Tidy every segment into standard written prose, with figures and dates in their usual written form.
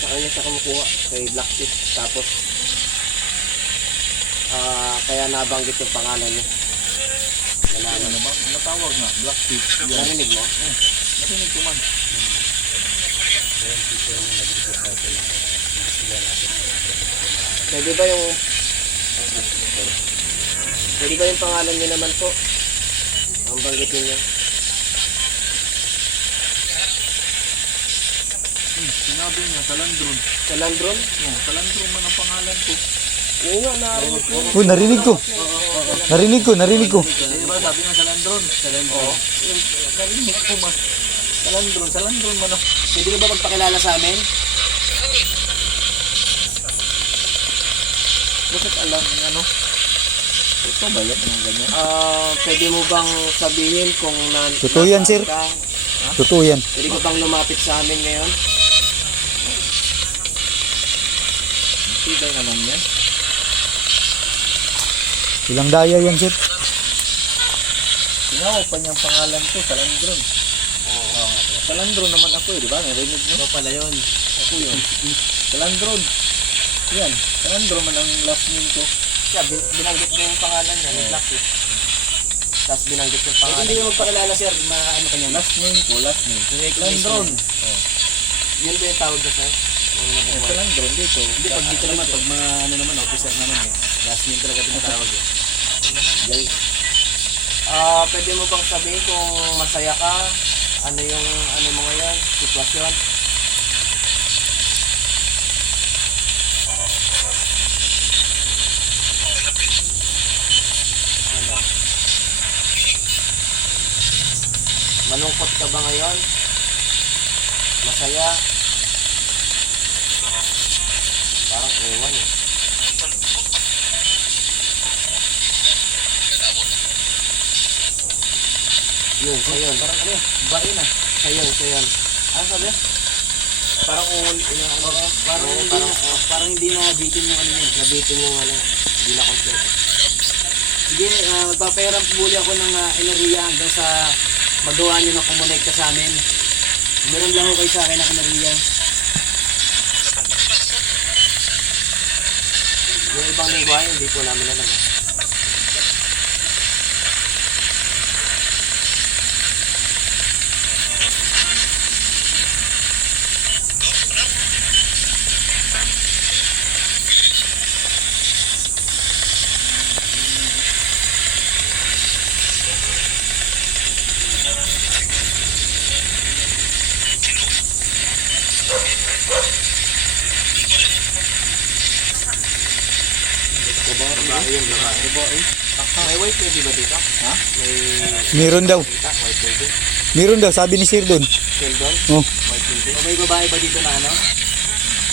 Sa kanya siya kumukuha kay Black Sheep. Tapos kaya nabanggit yung pangalan niya. Nalaman. Natawag nga, Black Sheep. Narinig mo? Narinig ko man. Pwede ba yung pangalan niyo naman po? Ang banggitin niyo. Sinabi niya, Salandron. Salandron? Salandron man ang pangalan ko. Oo nga, narinig ko. Oh, narinig ko. Narinig ko. Di ba sabi nga Salandron? Oo. Narinig ko man. Salandron man. Pwede ka ba magpakilala sa amin? Bakit alam niya, no? Ito ba yan? Yung ganyan? Pwede mo bang sabihin kung Totoo yan, sir. ka? Totoo yan. Pwede ka bang lumapit sa amin ngayon? Sibay naman yan. Ilang daya yan, sir. Tinawag pa niyang pangalan ko, Salandron. Oo. Salandron naman ako eh, di ba? Narinig niyo? Ito pala yun. Ako yun. Salandron. Yan. Salandron man ang last name ko. Siya, binanggit mo yung pangalan niya, may Black Sheep. Tapos binanggit yung pangalan. Hindi ka magpakilala, sir. Ano ka niya? Last name ko, last name. Salandron. Yun ba yung tawag ko, sir? Salandron dito. Hindi, pag dito naman, pag mga ano naman, officer naman eh. Last name talaga tinatawag eh. Jay. Pwede mo bang sabihin kung masaya ka? Ano yung ano mo ngayon? Sitwasyon? Ano? Malungkot ka ba ngayon? Masaya? Parang ewan eh. Yun, sa yun. Parang ano, bae na. Sa yun. Ano sabi? Parang parang hindi na bitin yung ano yun. Nabitin yung ano, hindi na kompleto. Sige, magpapahiram muli ako ng enerhiya hanggang sa magawa nyo na kumonekta sa amin. Meron lang ako kayo sa akin ng enerhiya. Yung ibang lingwahe, hindi po namin alam. May white lady ba dito? Ha? Meron daw. White lady? Meron daw, sabi ni sir doon. Sheldon? Oh. White lady? May babae ba dito na ano?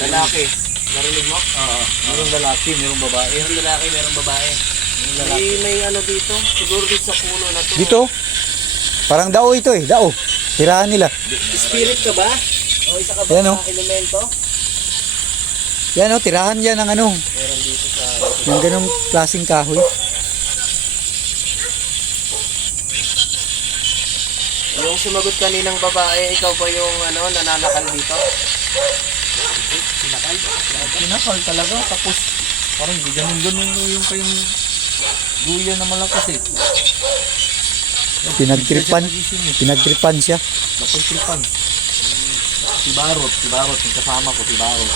Lalaki. Narinig mo? Oo. Merong lalaki, merong babae. Meron lalaki, meron babae. May ano dito? Siguro dito sa puno na to. Dito. Parang dao ito eh, dao. Tirahan nila. Spirit ka ba? O isa ka ba Yan, oh. sa elemento? Yan o, tirahan yan ng ano. Meron dito sa... Yung ganong klaseng kahoy. Yung sumagot kaninang babae, ikaw ba yung ano, nananakal dito? Sinakal? Kinakal talaga, tapos parang ganun-ganun yung kayong duyan na malakas eh. Pinagtripan. Pinagtripan siya. Napagtripan. Si Barot, yung kasama ko, si Barot.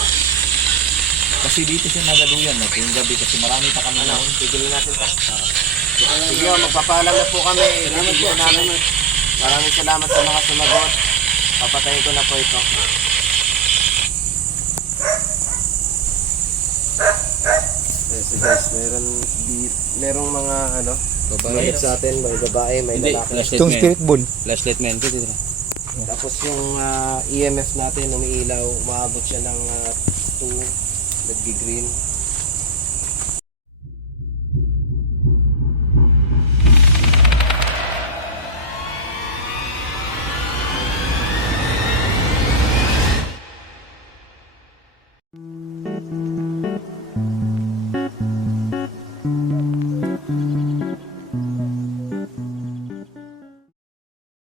Kasi dito siya nagaduyan na, yung gabi kasi marami pa kami na. Tigilin natin pa. Sige, magpapaalam na po kami. Salamat po namin. Maraming salamat sa mga sumagot. Papatayin ko na po ito. So guys, merong mga ano, Babae. sa atin, may babae, may lalaki. Itong spirit ball. Flashlight man ko dito. Tapos yung EMF natin umiilaw, umaabot siya ng 2, nag-green.